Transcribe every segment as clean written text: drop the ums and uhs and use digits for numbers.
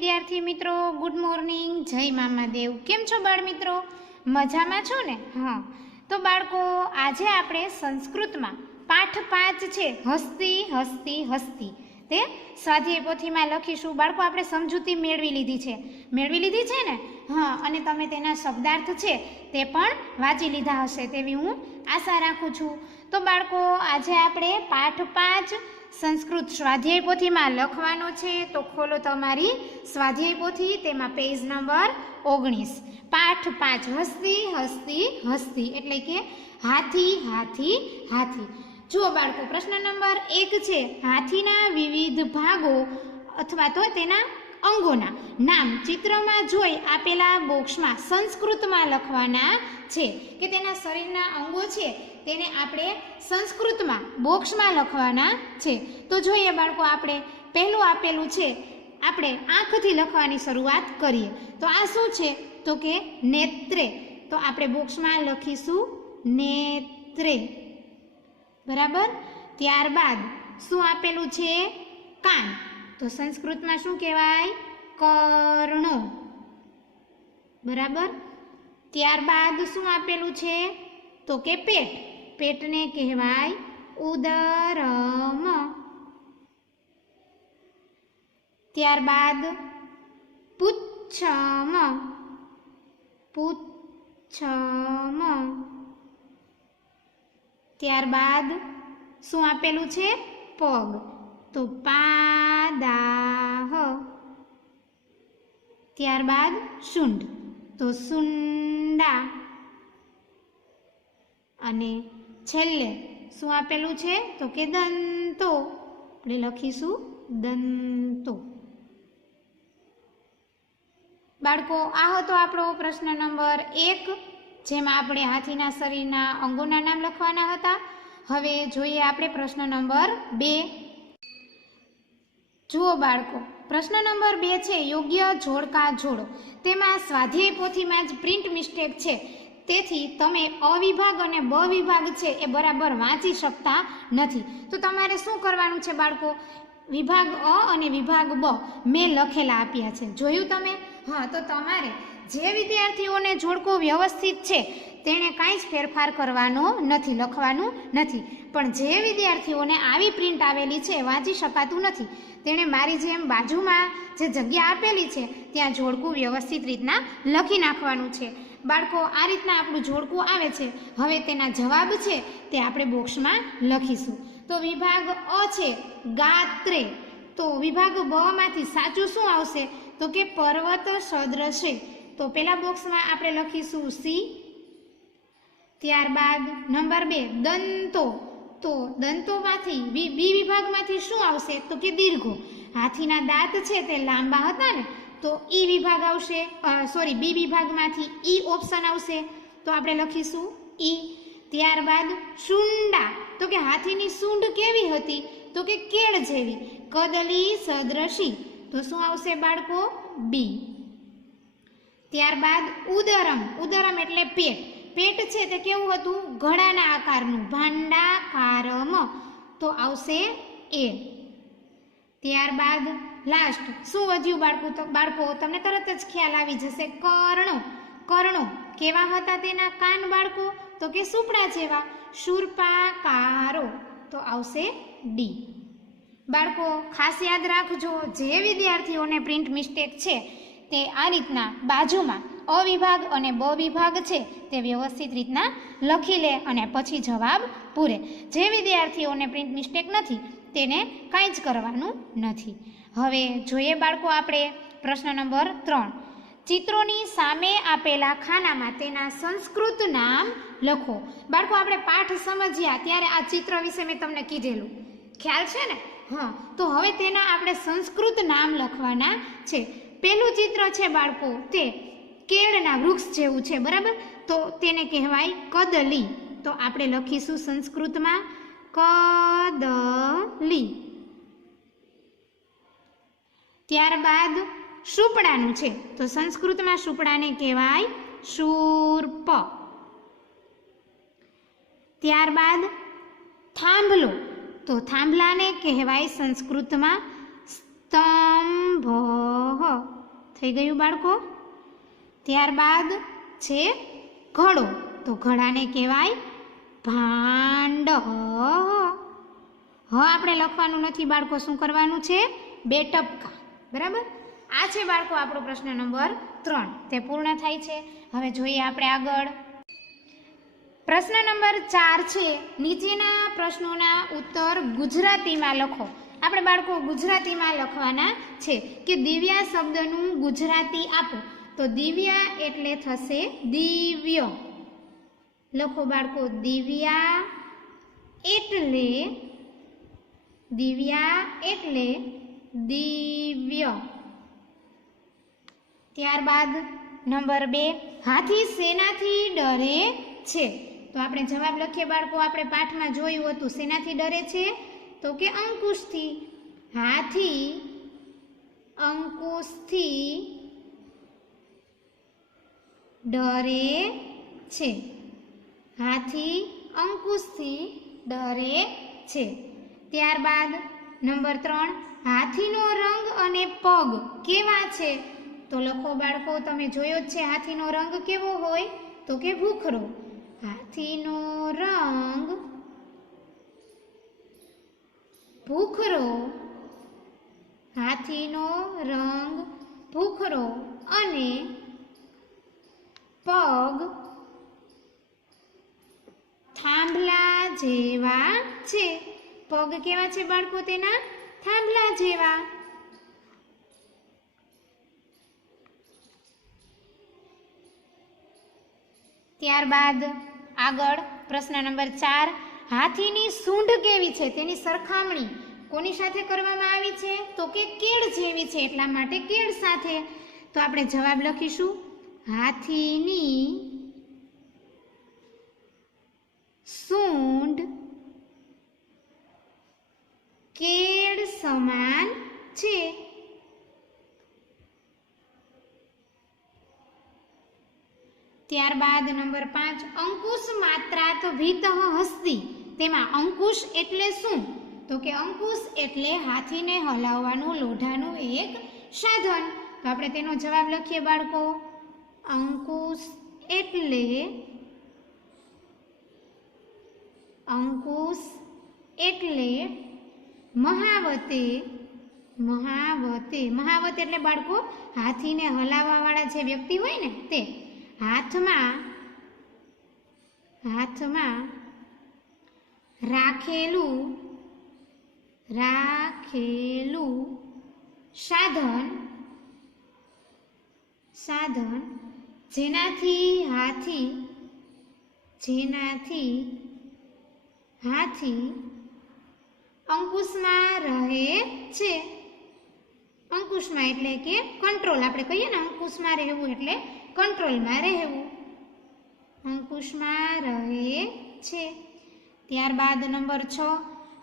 વિદ્યાર્થી મિત્રો, good morning, જય મામાદેવ. કેમ છો બાળ મિત્રો? મજામાં છો ને? હા, તો બાળકો આજે આપણે સંસ્કૃતમાં પાઠ 5 છે, હસ્તી હસ્તી હસ્તી, તે સ્વાધ્યાય પોથીમાં લખીશું. બાળકો આપણે સમજૂતી મેળવી લીધી છે ને? હા, અને તમે તેના શબ્દાર્થ છે તે પણ વાંચી લીધા હશે તેવી હું આશા રાખું છું. તો બાળકો આજે આપણે પાઠ 5 સંસ્કૃત સ્વાધ્યાય પોથીમાં લખવાનો છે. તો ખોલો તમારી સ્વાધ્યાય પોથી, તેમાં પેજ નંબર 19, પાઠ 5, હસ્તી હસ્તી હસ્તી એટલે કે હાથી હાથી હાથી. જુઓ બાળકો, પ્રશ્ન નંબર 1 છે, હાથીના વિવિધ ભાગો અથવા તો તેના અંગોના નામ ચિત્રમાં જોઈ આપેલા બોક્સમાં સંસ્કૃતમાં લખવાના છે. કે તેના શરીરના અંગો છે તેને આપણે સંસ્કૃતમાં બોક્સમાં લખવાના છે. તો જોઈએ બાળકો, આપણે પહેલું આપેલું છે, આપણે આંખથી લખવાની શરૂઆત કરીએ. તો આ શું છે? તો કે નેત્રે. તો આપણે બોક્સમાં લખીશું નેત્રે, બરાબર. ત્યારબાદ શું આપેલું છે? કાન. તો સંસ્કૃતમાં શું કહેવાય? કર્ણો, બરાબર. ત્યારબાદ શું આપેલું છે? તો કે પેટ. પેટને કહેવાય ઉદરમ. ત્યારબાદ પુચ્છમ. પુચ્છમ. ત્યારબાદ શું આપેલું છે? પગ. તો પાદાહ. ત્યારબાદ શુંડ. તો સુંડા. અને છેલ્લે શું આપેલું છે? તો કે દંતો. આપણે લખીશું દંતો. બાળકો, આ હતો આપણો પ્રશ્ન નંબર 1, જેમાં આપણે હાથીના શરીરના અંગોના નામ લખવાના હતા. હવે જોઈએ આપણે પ્રશ્ન નંબર 2. જુઓ બાળકો, પ્રશ્ન નંબર 2 છે, યોગ્ય જોડકા જોડો. તેમાં સ્વાધ્યાય પોથીમાં જ પ્રિન્ટ મિસ્ટેક છે, તેથી તમે અ વિભાગ અને બ વિભાગ છે એ બરાબર વાંચી શકતા નથી. તો તમારે શું કરવાનું છે બાળકો? વિભાગ અ અને વિભાગ બ મેં લખેલા આપ્યા છે, જોયું તમે? હા, તો તમારે જે વિદ્યાર્થીઓને જોડકો વ્યવસ્થિત છે તેણે કાંઈ જ ફેરફાર કરવાનો નથી, લખવાનું નથી. પણ જે વિદ્યાર્થીઓને આવી પ્રિન્ટ આવેલી છે, વાંચી શકાતું નથી, તેણે મારી જેમ બાજુમાં જે જગ્યા આપેલી છે ત્યાં જોડકું વ્યવસ્થિત રીતના લખી નાખવાનું છે. બાળકો, આ રીતના આપણું જોડકું આવે છે. હવે તેના જવાબ છે તે આપણે બોક્સમાં લખીશું. તો વિભાગ અ છે ગાત્રે. તો વિભાગ બ માંથી સાચું શું આવશે? તો કે પર્વત સદ્રશે. તો પેલા બોક્સમાં આપણે લખીશું સી. ત્યારબાદ નંબર 2, દંતો. તો દંતોમાંથી બી વિભાગમાંથી શું આવશે? તો કે દીર્ઘો. હાથીના દાંત છે તે લાંબા હતા ને, તો ઈ વિભાગ આવશે. બી વિભાગમાંથી ઈ ઓપ્શન આવશે, તો આપણે લખીશું ઈ. ત્યારબાદ શુંડા. તો કે હાથીની સૂંઢ કેવી હતી? તો કે કેળ જેવી. કદલી સદ્રશી. તો શું આવશે બાળકો? બી. ત્યારબાદ ઉદરમ. ઉદરમ એટલે પેટ. પેટ છે તે કેવું હતું? ઘડાના આકારનું, ભાંડાકારમ. તો આવશે એ. ત્યારબાદ લાસ્ટ શું વધ્યું બાળકો? તો બાળકો તમને તરત જ ખ્યાલ આવી જશે, કર્ણો. કર્ણો કેવા હતા તેના કાન બાળકો? તો કે સુપડા જેવા, શૂર્પાકારો. તો આવશે ડી. બાળકો, ખાસ યાદ રાખજો, જે વિદ્યાર્થીઓને પ્રિન્ટ મિસ્ટેક છે તે આ રીતના બાજુમાં અ વિભાગ અને બ વિભાગ છે તે વ્યવસ્થિત રીતના લખી લે અને પછી જવાબ પૂરે. જે વિદ્યાર્થીઓને પ્રિન્ટ મિસ્ટેક નથી તેને કાંઈ જ કરવાનું નથી. હવે જોઈએ બાળકો આપણે પ્રશ્ન નંબર 3. ચિત્રોની સામે આપેલા ખાનામાં તેના સંસ્કૃત નામ લખો. બાળકો, આપણે પાઠ સમજ્યા ત્યારે આ ચિત્ર વિશે મેં તમને કીધેલું, ખ્યાલ છે ને? હા, તો હવે તેના આપણે સંસ્કૃત નામ લખવાના છે. પેલું ચિત્ર છે બાળકો તે કેળના વૃક્ષ જેવું છે, બરાબર. તો તેને કહેવાય કદલી. તો આપણે લખીશું સંસ્કૃતમાં કદલી. ત્યારબાદ સુપડાનું છે, તો સંસ્કૃતમાં સુપડાને કહેવાય શૂર્પ. ત્યારબાદ થાંભલો. તો થાંભલાને કહેવાય સંસ્કૃતમાં સ્તંભ થઈ ગયું બાળકો. ત્યારબાદ છે ઘડો, તો ઘડાને કહેવાય ભાંડ. આપણે લખવાનું નથી બાળકો, શું કરવાનું છે? 2 ટપકા. બરાબર. આ છે બાળકો આપણો પ્રશ્ન નંબર 3, તે પૂર્ણ થાય છે. હવે જોઈએ આપણે આગળ. પ્રશ્ન નંબર 4 છે, નીચેના પ્રશ્નોના ઉત્તર ગુજરાતીમાં લખો. આપણે બાળકો ગુજરાતીમાં લખવાના છે કે દિવ્યા શબ્દનું ગુજરાતી આપો. તો દિવ્યા એટલે થશે દિવ્ય. લખો બાળકો, દિવ્યા એટલે દિવ્ય. ત્યારબાદ નંબર 2, હાથી શેનાથી ડરે છે? તો આપણે જવાબ લખીએ બાળકો. આપણે પાઠમાં જોયું હતું, શેનાથી ડરે છે? તો કે અંકુશથી. હાથી અંકુશથી ડરે છે. હાથી અંકુશથી ડરે છે. ત્યારબાદ નંબર 3, હાથીનો રંગ અને પગ કેવા છે? તો લખો બાળકો, તમે જોયો જ છે હાથીનો રંગ કેવો હોય? તો કે ભૂખરો. હાથીનો રંગ ભૂખરો, હાથીનો રંગ ભૂખરો અને પગ થાંભલા જેવા છે. પગ કેવા છે બાળકો? તેના થાંભલા જેવા. ત્યારબાદ આગળ પ્રશ્ન નંબર 4, હાથીની સૂંઢ કેવી છે? તેની સરખામણી કોની સાથે કરવામાં આવી છે? તો કે કેળ જેવી છે, એટલા માટે કેળ સાથે. તો આપણે જવાબ લખીશું, હાથીની સૂંઢ કેળ સમાન છે. ત્યારબાદ નંબર 5, અંકુશ માત્રાત ભીતઃ હસ્તી. તેમાં અંકુશ એટલે શું? તો કે અંકુશ એટલે હાથીને હલાવવાનું લોઢાનું એક સાધન. તો આપણે તેનો જવાબ લખીએ બાળકો. અંકુશ એટલે મહાવતે. મહાવત એટલે બાળકો હાથીને હલાવવા વાળા જે વ્યક્તિ હોય ને તે. હાથમાં રાખેલું સાધન જેનાથી હાથી અંકુશમાં રહે છે. અંકુશમાં એટલે કે કંટ્રોલ. આપણે કહીએ ને અંકુશમાં રહેવું એટલે કંટ્રોલમાં રહેવું. અંકુશમાં રહે છે. ત્યારબાદ નંબર 6,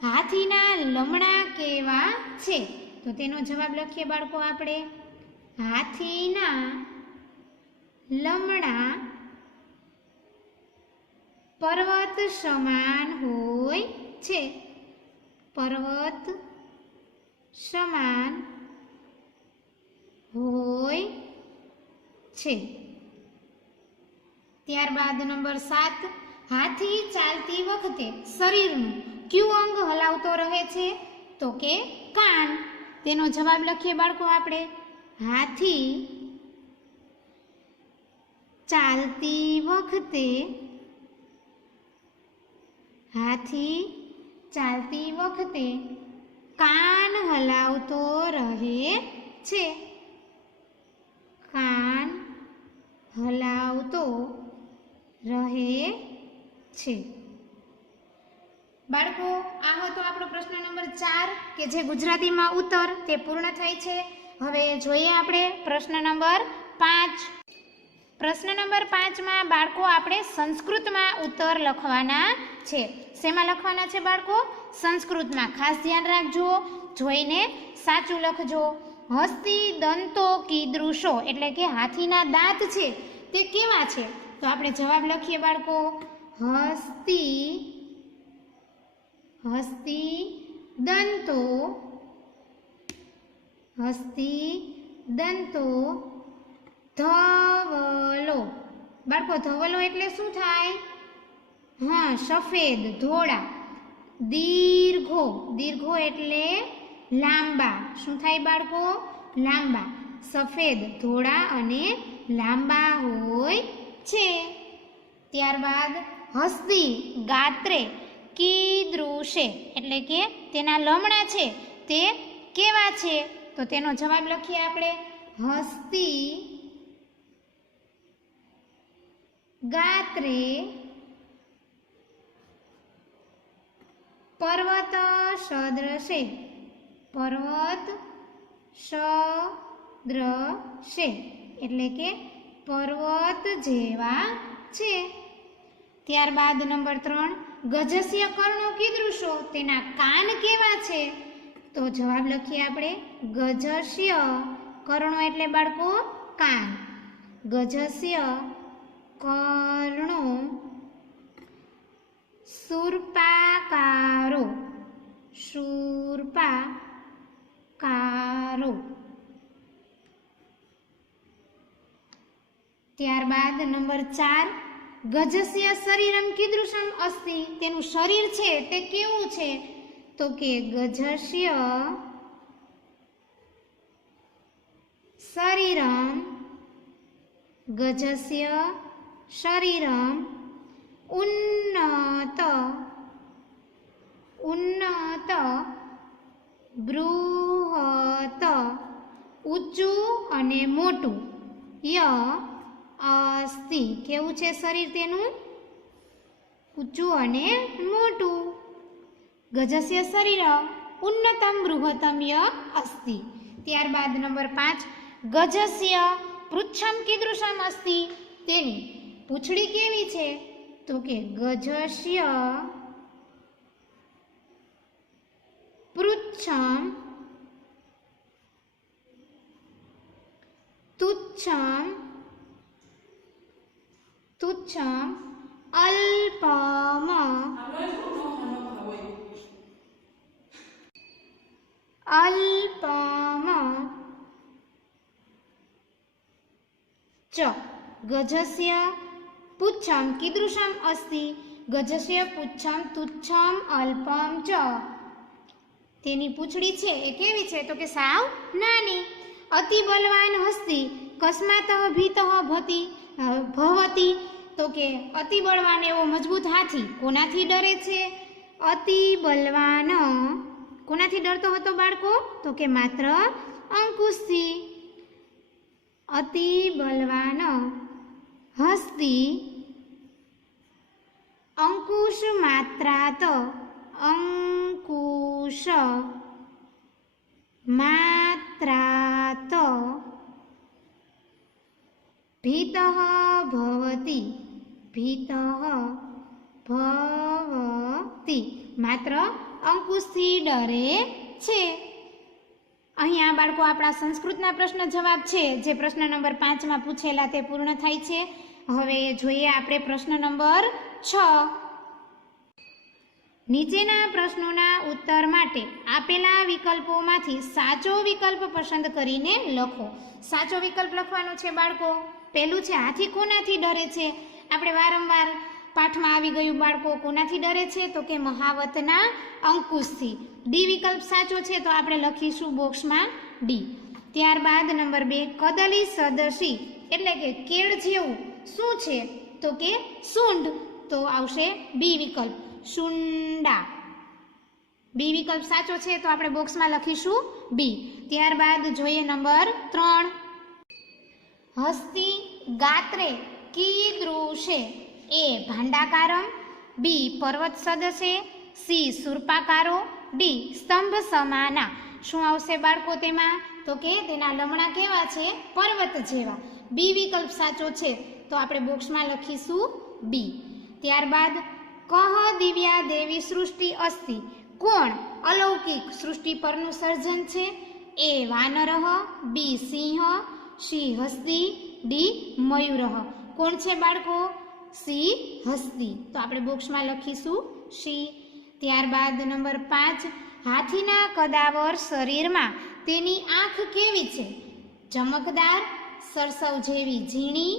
હાથીના લમણા કેવા છે? તો તેનો જવાબ લખીએ બાળકો આપણે. હાથીના લમણા પર્વત સમાન હોય છે. પર્વત સમાન હોય છે. ત્યારબાદ નંબર 7, હાથી ચાલતી વખતે શરીરનું કયું અંગ હલાવતો રહે છે? તો કે કાન. તેનો જવાબ લખીએ બાળકો આપણે. હાથી ચાલતી વખતે કાન હલાવતો રહે છે. કાન હલાવતો રહે છે. બાળકો, આ હતો આપણો પ્રશ્ન નંબર 4 કે જે ગુજરાતીમાં ઉત્તર તે પૂર્ણ થાય છે. હવે જોઈએ આપણે પ્રશ્ન નંબર 5. પ્રશ્ન નંબર 5માં બાળકો આપણે સંસ્કૃતમાં ઉત્તર લખવાના છે. શેમાં લખવાના છે બાળકો? સંસ્કૃતમાં. ખાસ ધ્યાન રાખજો, જોઈને સાચું લખજો. હસ્તી દંતો કીદૃશો એટલે કે હાથીના દાંત છે તે કેવા છે? તો આપણે જવાબ લખીએ બાળકો. હસ્તી દંતો હસ્તી દંતો ધવલો. બાળકો ધવલો એટલે શું થાય? હા, સફેદ ધોળા. દીર્ઘો, દીર્ઘો એટલે લાંબા. શું થાય બાળકો? લાંબા. સફેદ ધોળા અને લાંબા હોય છે. ત્યારબાદ હસ્તી ગાત્રે કીદૃશે એટલે કે તેના લમણા છે તે કેવા છે? તો તેનો જવાબ લખીએ આપણે. હસ્તી ગાત્રે પર્વત સદૃશે. પર્વત સદૃશે એટલે કે પર્વત જેવા છે. ત્યારબાદ નંબર 3, ગજસ્ય કર્ણો કીદૃશો તેના કાન કેવા છે? તો જવાબ લખીએ આપણે. ગજસ્ય કર્ણો એટલે બાળકો કાન. ગજસ્ય કર્ણો શૂર્પાકારો. શૂર્પાકારો. ત્યારબાદ નંબર 4, ગજસ્ય શરીરમ કીદૃશમ અસ્તિ તેનું શરીર છે તે કેવું છે? તો કે ગજસ્ય શરીરમ. ગજસ્ય શરીરમ ઉન્નત. ઉન્નત બૃહત ઊંચું અને મોટું. ય અસ્તિ કેવું છે શરીર તેનું? ઊંચું અને મોટું. ગજસ્ય શરીર ઉન્નતમ બૃહતમ ય અસ્તિ. ત્યારબાદ નંબર 5, ગજસ્ય પૃચ્છમ કીદૃશમ અસ્તિ તેની પૂંછડી કેવી છે? તો કે ગજસ્ય પૃચ્છમ તુચ્છમ તુચ્છમ અલ્પમ અલ્પમ ચ. ગજસ્ય પુચ્છમ કીદૃશમ અસ્તિ. ગજસ્ય પુચ્છમ તુચ્છમ અલ્પમ ચ તેની પૂંછડી છે એ કેવી છે? તો કે સાવ નાની. અતિ બલવાન હસ્તી કસ્માત ભીતઃ ભવતી. તો કે અતિ બળવાન એવો મજબૂત હાથી કોનાથી ડરે છે? અતિ બલવાન કોનાથી ડરતો હતો બાળકો? તો કે માત્ર અંકુશથી. અતિ બલવાન હસ્તી અંકુશ માત્રાત. અંકુશ માત્રાત ભીતઃ ભવતી. ભીતઃ ભવતી માત્ર અંકુશથી ડરે છે. અહીંયા બાળકો આપણા સંસ્કૃતના પ્રશ્ન જવાબ છે જે પ્રશ્ન નંબર 5માં પૂછેલા તે પૂર્ણ થાય છે. હવે જોઈએ આપણે પ્રશ્ન નંબર 6. નીચેના પ્રશ્નોના ઉત્તર માટે આપેલા વિકલ્પોમાંથી સાચો વિકલ્પ પસંદ કરીને લખો. સાચો વિકલ્પ લખવાનો છે બાળકો. પહેલું છે હાથી કોનાથી ડરે છે? આપણે વારંવાર પાઠમાં આવી ગયું બાળકો. કોનાથી ડરે છે? તો કે મહાવતના અંકુશથી. ડી વિકલ્પ સાચો છે તો આપણે લખીશું બોક્સમાં ડી. ત્યારબાદ નંબર 2, કદલી સદૃશી એટલે કે કેળ જેવું શું છે? તો કે સૂંઢ. તો આવશે બી વિકલ્પ શુંડા. બી વિકલ્પ સાચો છે તો આપણે બોક્સમાં લખીશું બી. ત્યારબાદ જોઈએ નંબર 3, હસ્તી ગાત્રે કીદૃશે. એ ભાંડાકારમ. બી પર્વત સદૃશે. સી શૂર્પાકારો. ડી સ્તંભ સમાના. શું આવશે બાળકો તેમાં? તો કે તેના લમણા કેવા છે? પર્વત જેવા. બી વિકલ્પ સાચો છે તો આપણે બોક્સમાં લખીશું બી. ત્યારબાદ કહ દિવ્યા દેવી સૃષ્ટિ અસ્તિ. કોણ અલૌકિક સૃષ્ટિ પરનું સર્જન છે? એ વાનરઃ. બી સિંહ. સી હસ્તી. ડી મયુરઃ. કોણ છે બાળકો? સી હસ્તી. તો આપણે બોક્સમાં લખીશું સી. ત્યારબાદ નંબર 5, હાથીના કદાવર શરીરમાં તેની આંખ કેવી છે? ચમકદાર, સરસવ જેવી ઝીણી,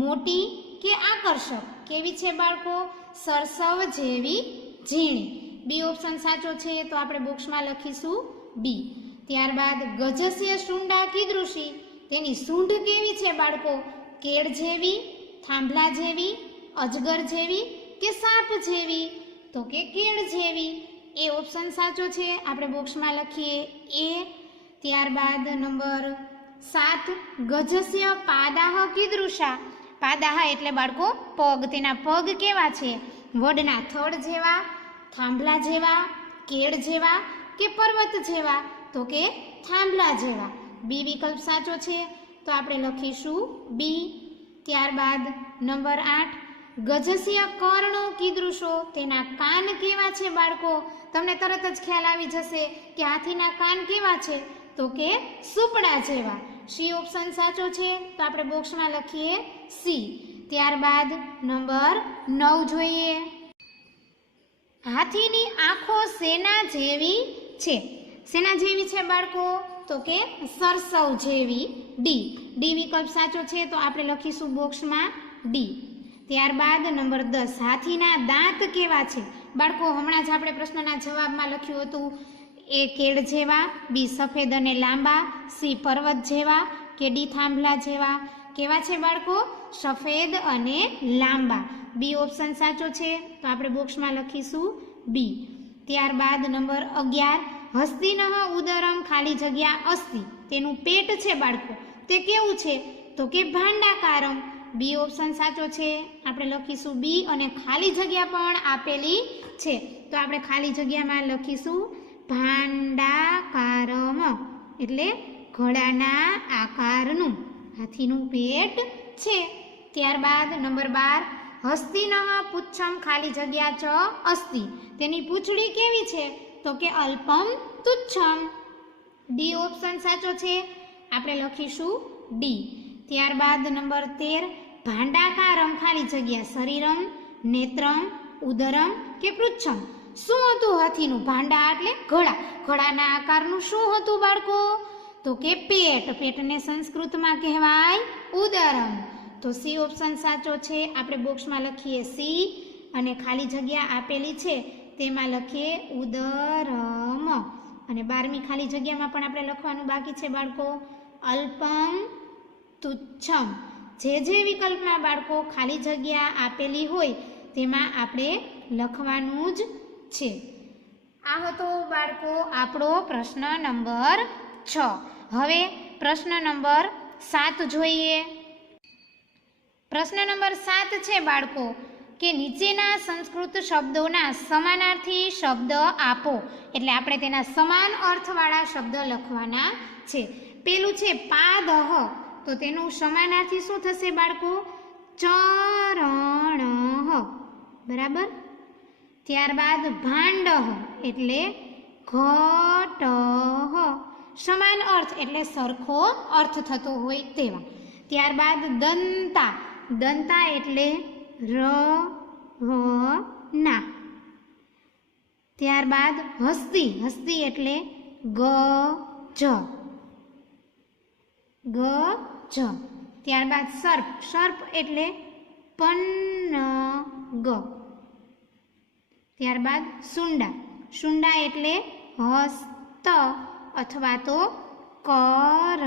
મોટી કે આકર્ષક? કેવી છે બાળકો? સરસવ જેવી ઝીણી. બી ઓપ્શન સાચો છે, તો આપણે બોક્સમાં લખીશું બી. ત્યારબાદ ગજસ્ય શુંડા કીદૃશી, તેની સૂંઢ કેવી છે બાળકો? કેળ જેવી, થાંભલા જેવી, અજગર જેવી કે સાપ જેવી? તો કે કેળ જેવી. એ ઓપ્શન સાચો છે, આપણે બોક્સમાં લખીએ એ. ત્યારબાદ નંબર 7, ગજસ્ય પાદાહ કીદૃશા, પાદાહ એટલે બાળકો પગ, તેના પગ કેવા છે? વડના થડ જેવા, થાંભલા જેવા, કેળ જેવા કે પર્વત જેવા? તો કે થાંભલા જેવા. બી વિકલ્પ સાચો છે, તો આપણે લખીશું બી. ત્યારબાદ નંબર 8, ગજસ્ય કર્ણો કીદૃશો, તેના કાન કેવા છે બાળકો? તમને તરત જ ખ્યાલ આવી જશે કે હાથીના કાન કેવા છે? તો કે સુપડા જેવા. સી ઓપ્શન સાચો છે, તો આપણે બોક્સમાં લખીએ સી. ત્યારબાદ નંબર 9 જોઈએ. હાથીની આંખો શેના જેવી છે? શેના જેવી છે બાળકો? તો કે સરસવ જેવી. ડી. ડી વિકલ્પ સાચો છે, તો આપણે લખીશું બોક્સમાં ડી. ત્યારબાદ નંબર 10, હાથીના દાંત કેવા છે બાળકો? હમણાં જ આપણે પ્રશ્નના જવાબમાં લખ્યું હતું એ કેળ જેવા, બી સફેદ અને લાંબા, સી પર્વત જેવા કે ડી થાંભલા જેવા? કેવા છે બાળકો? સફેદ અને લાંબા. બી ઓપ્શન સાચો છે, તો આપણે બોક્સમાં લખીશું બી. ત્યારબાદ નંબર 11, હસ્તિનઃ ઉદરમ ખાલી જગ્યા અસ્તિ, તેનું પેટ છે બાળકો તે કેવું છે? તો કે ભાંડાકારમ. બી ઓપ્શન સાચો છે, આપણે લખીશું બી. અને ખાલી જગ્યા પણ આપેલી છે, તો આપણે ખાલી જગ્યામાં લખીશું ભાંડાકારમ, એટલે ઘોડાના આકારનું હાથીનું પેટ છે. ત્યારબાદ નંબર 12, હસ્તિનઃ પુચ્છમ ખાલી જગ્યા ચ અસ્તિ, તેની પૂંછડી કેવી છે? તો કે અલ્પમ તુચ્છમ. ડી ઓપ્શન સાચો છે, આપણે લખીશું ડી. ત્યારબાદ નંબર 13, ભાંડાકારમ ખાલી જગ્યા શરીરમ, નેત્રમ, ઉદરમ કે પૃચ્છમ? શું હતું હાથીનું? ભાંડા એટલે ઘોડા, ઘોડાના આકારનું શું હતું બાળકો? તો કે પેટ. પેટને સંસ્કૃતમાં કહેવાય ઉદરમ. તો સી ઓપ્શન સાચો છે, આપણે બોક્સમાં લખીએ સી. અને ખાલી જગ્યા આપેલી છે તેમાં લખીએ ઉદરમ. અને 12મી ખાલી જગ્યામાં પણ આપણે લખવાનું બાકી છે બાળકો અલ્પમ તુચ્છમ. જે વિકલ્પમાં બાળકો ખાલી જગ્યા આપેલી હોય તેમાં આપણે લખવાનું જ છે. આ હતો બાળકો આપણો પ્રશ્ન નંબર 6. હવે પ્રશ્ન નંબર 7 જોઈએ. પ્રશ્ન નંબર 7 છે બાળકો કે નીચેના સંસ્કૃત શબ્દોના સમાનાર્થી શબ્દ આપો. એટલે આપણે તેના સમાન અર્થવાળા શબ્દ લખવાના છે. પેલું છે પાદહ, તો તેનું સમાનાર્થી શું થશે બાળકો? ચરણઃ, બરાબર. ત્યારબાદ ભાંડઃ એટલે ઘટઃ, સમાન અર્થ એટલે સરખો અર્થ થતો હોય તેવા. ત્યારબાદ દંતા, દંતા એટલે રવના. ત્યારબાદ હસ્તી, હસ્તી એટલે ગજ, ગજ. ત્યારબાદ સર્પ, સર્પ એટલે પન્નગ. ત્યારબાદ શુંડા, શુંડા એટલે હસ્ત અથવા તો કરહ.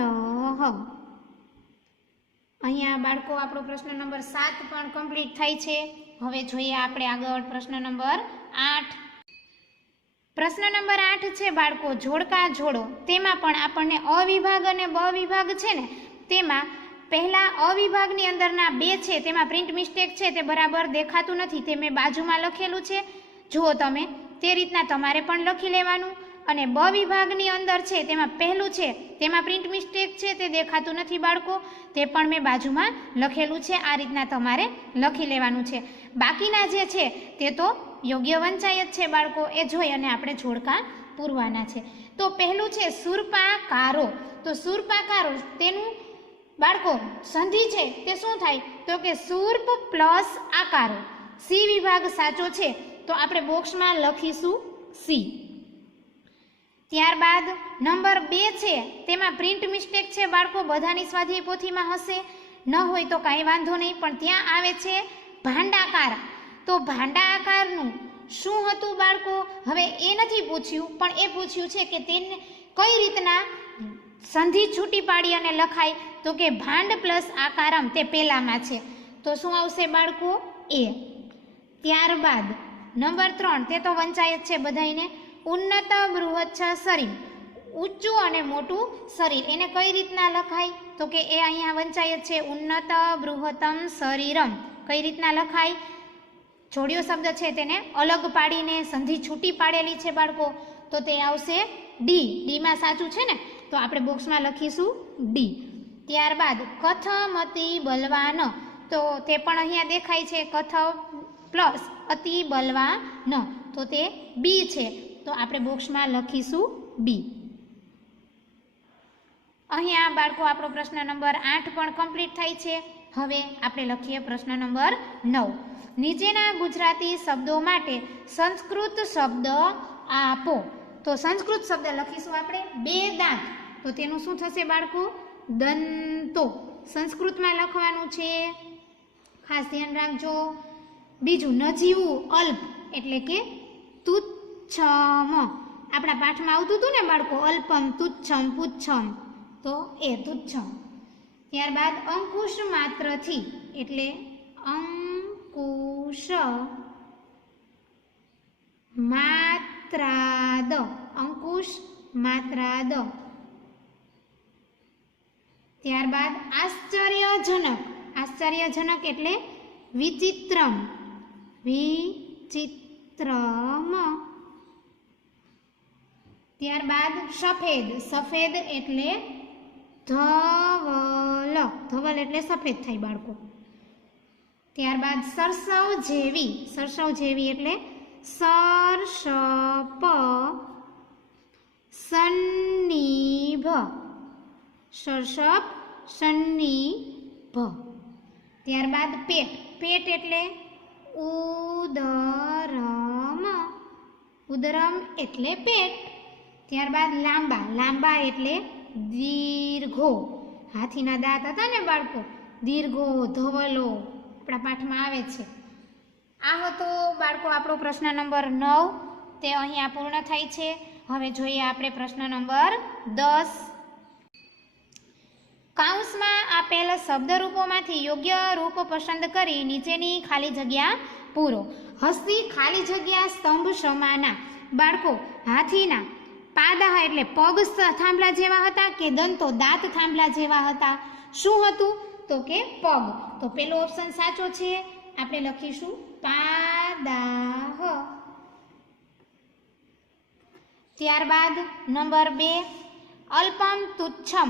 અહીંયા બાળકો આપણો પ્રશ્ન નંબર 7 પણ કમ્પ્લીટ થાય છે. હવે જોઈએ આપણે આગળ પ્રશ્ન નંબર 8. પ્રશ્ન નંબર 8 છે બાળકો જોડકા જોડો. તેમાં પણ આપણને અ વિભાગ અને બ વિભાગ છે ને, તેમાં પહેલા અ વિભાગની અંદરના 2 છે તેમાં પ્રિન્ટ મિસ્ટેક છે, તે બરાબર દેખાતું નથી. તે મેં બાજુમાં લખેલું છે, જુઓ તમે. તે રીતના તમારે પણ લખી લેવાનું. અને બ વિભાગની અંદર છે તેમાં પહેલું છે તેમાં પ્રિન્ટ મિસ્ટેક છે, તે દેખાતું નથી બાળકો. તે પણ મેં બાજુમાં લખેલું છે. આ રીતના તમારે લખી લેવાનું છે. બાકીના જે છે તે તો યોગ્ય વંચાય જ છે બાળકો. એ જોઈ અને આપણે જોડકા પૂરવાના છે. તો પહેલું છે સુરપાકારો. તો સુરપાકારો તેનું બાળકો સંધિ છે તે શું થાય? તો કે સુર્પ પ્લસ આકારો. સી વિભાગ સાચો છે, તો આપણે બોક્સમાં લખીશું સી. ત્યારબાદ નંબર 2 છે તેમાં પ્રિન્ટ મિસ્ટેક છે બાળકો, બધાની સ્વાધ્યાય પોથીમાં હશે, ન હોય તો કાંઈ વાંધો નહીં, પણ ત્યાં આવે છે ભાંડાકાર. તો ભાંડાકારનું શું હતું બાળકો? હવે એ નથી પૂછ્યું, પણ એ પૂછ્યું છે કે તેને કઈ રીતના સંધિ છૂટી પાડી અને લખાય, તો કે ભાંડ પ્લસ આકારમ, તે પહેલામાં છે. તો શું આવશે બાળકો? એ. ત્યારબાદ નંબર 3, તે તો વંચાય જ છે બધાયને, ઉન્નત બૃહચ્છ શરીર, ઊંચું અને મોટું શરીર, એને કઈ રીતના લખાય? તો કે એ અહીંયા વંચાય જ છે, ઉન્નત બૃહત્તમ શરીરમ. કઈ રીતના લખાય? જોડિયો શબ્દ છે તેને અલગ પાડીને સંધિ છૂટી પાડેલી છે બાળકો, તો તે આવશે ડી. ડીમાં સાચું છે ને, તો આપણે બોક્સમાં લખીશું ડી. ત્યારબાદ કથમતી બલવાન, તો તે પણ અહીંયા દેખાય છે, કથ પ્લસ અતિ બલવાન, તો તે બી છે, તો આપણે બોક્સમાં લખીશું બી. અહીંયા બાળકો આપણો પ્રશ્ન નંબર 8 પણ કમ્પ્લીટ થાય છે. હવે આપણે લખીએ પ્રશ્ન નંબર 9. નીચેના ગુજરાતી શબ્દો માટે સંસ્કૃત શબ્દ આપો. તો સંસ્કૃત શબ્દ લખીશું આપણે 2 દાંત, તો તેનું શું થશે બાળકો? દંતો. સંસ્કૃતમાં લખવાનું છે, ખાસ ધ્યાન રાખજો. બીજું નજીવું અલ્પ એટલે કે તુચ્છમ. આપણા પાઠમાં આવતું હતું ને બાળકો, અલ્પમ તુચ્છમ પુચ્છમ, તો એ તુચ્છમ. ત્યારબાદ અંકુશ માત્રથી એટલે અંકુશ માત્રાદ, અંકુશ માત્રાદ. ત્યારબાદ આશ્ચર્યજનક, આશ્ચર્યજનક એટલે વિચિત્રમ, વિચિત્રમ. ત્યારબાદ સફેદ, સફેદ એટલે ધવલ, ધવલ એટલે સફેદ થાય બાળકો. ત્યારબાદ સરસવ જેવી, સરસવ જેવી એટલે સરસપ સન્નિભ, સરસપ સન્નિભ. ત્યારબાદ પેટ, પેટ એટલે ઉદરમ, ઉદરમ એટલે પેટ. ત્યારબાદ લાંબા, લાંબા એટલે દીર્ઘો. હાથીના દાંત હતા ને બાળકો, દીર્ઘો, ધવલો આપણા પાઠમાં આવે છે. આ હતો બાળકો આપણો પ્રશ્ન નંબર 9, તે અહીંયા પૂર્ણ થાય છે. હવે જોઈએ આપણે પ્રશ્ન નંબર 10. કૌંસમાં આપેલ શબ્દરૂપોમાંથી યોગ્ય રૂપ પસંદ કરી નીચેની ખાલી જગ્યા પૂરો. હસ્તી ખાલી જગ્યા સ્તંભ સમાના. બાળકો હાથીના પાદા એટલે પગ થાંભલા જેવા હતા કે દંતો દાંત થાંભલા જેવા હતા? શું હતું? તો કે પગ. તો પેલો ઓપ્શન સાચો છે, આપણે લખીશું પાદાહ. ત્યારબાદ નંબર 2, અલ્પમ તુચ્છમ,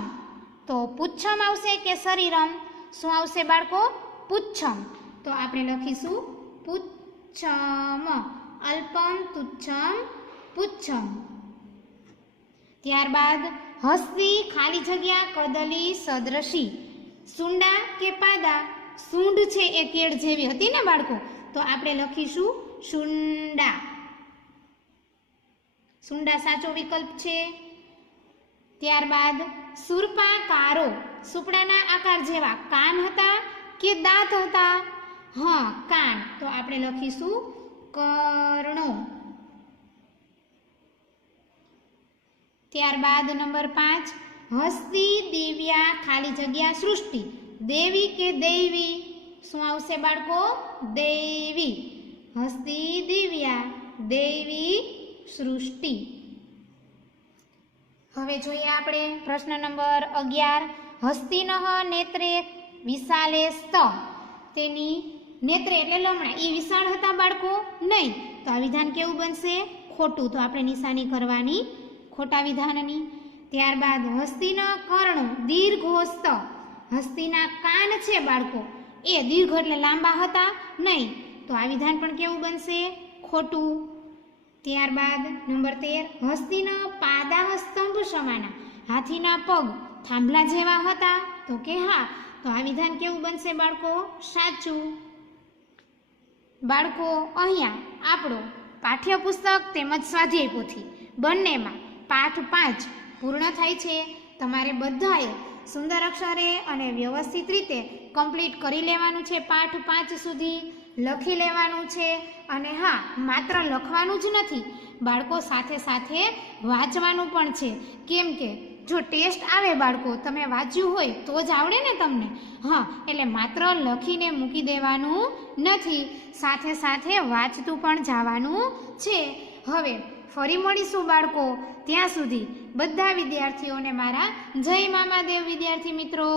તો પુચ્છમ આવશે કે શરીરમ? શું આવશે બાળકો? પુચ્છમ. તો આપણે લખીશું પુચ્છમ, અલ્પમ તુચ્છમ પુચ્છમ. ત્યારબાદ હસ્તી ખાલી જગ્યા કદલી સદ્રશી, સુંડા કે પાદા? સૂંઢ છે એ કેળ જેવી હતી ને બાળકો, તો આપણે લખીશું સુંડા. સુંડા સાચો વિકલ્પ છે. ત્યારબાદ સુરપાકારો, સુપડાના આકાર જેવા કાન હતા કે દાંત હતા? હા, કાન, તો આપણે લખીશું કર્ણો. ત્યારબાદ નંબર 5, હસ્તી દિવ્યા ખાલી જગ્યા સૃષ્ટિ, દેવી કે દૈવી? શું આવશે બાળકો? દૈવી. હસ્તી દિવ્યા દૈવી સૃષ્ટિ. હવે જોઈએ આપણે પ્રશ્ન નંબર 11. હસ્તિનઃ નેત્રે વિશાલે સ્ત, તેની નેત્રે એટલે લમણા એ વિશાળ હતા બાળકો? નહીં. તો આ વિધાન કેવું બનશે? ખોટું. તો આપણે નિશાની કરવાની ખોટા વિધાનની. ત્યારબાદ હસ્તિન કર્ણો દીર્ઘોસ્ત, હસ્તીના કાન છે બાળકો એ દીર્ઘ એટલે લાંબા હતા? નહીં. તો આ વિધાન પણ કેવું બનશે? ખોટું. ત્યારબાદ નંબર 13, હસ્તિન પાદાહ સ્તંભ સમાના, હાથીના પગ થાંભલા જેવા હતા? તો કે હા. તો આ વિધાન કેવું બનશે બાળકો? સાચું. બાળકો અહીંયા આપણો પાઠ્યપુસ્તક તેમજ સ્વાધ્યાય પોથી બંનેમાં પાઠ 5 પૂર્ણ થાય છે. તમારે બધાએ સુંદર અક્ષરે અને વ્યવસ્થિત રીતે કમ્પ્લીટ કરી લેવાનું છે. પાઠ 5 સુધી લખી લેવાનું છે. અને હા, માત્ર લખવાનું જ નથી, બાળકો સાથે સાથે વાંચવાનું પણ છે. કેમ કે જો ટેસ્ટ આવે બાળકો, તમે વાંચ્યું હોય તો જ આવડે ને તમને. હા, એટલે માત્ર લખીને મૂકી દેવાનું નથી, સાથે સાથે વાંચતું પણ જવાનું છે. હવે ફરી મળીશું બાળકો. ત્યાં સુધી બધા વિદ્યાર્થીઓને મારા જય મામાદેવ વિદ્યાર્થી મિત્રો.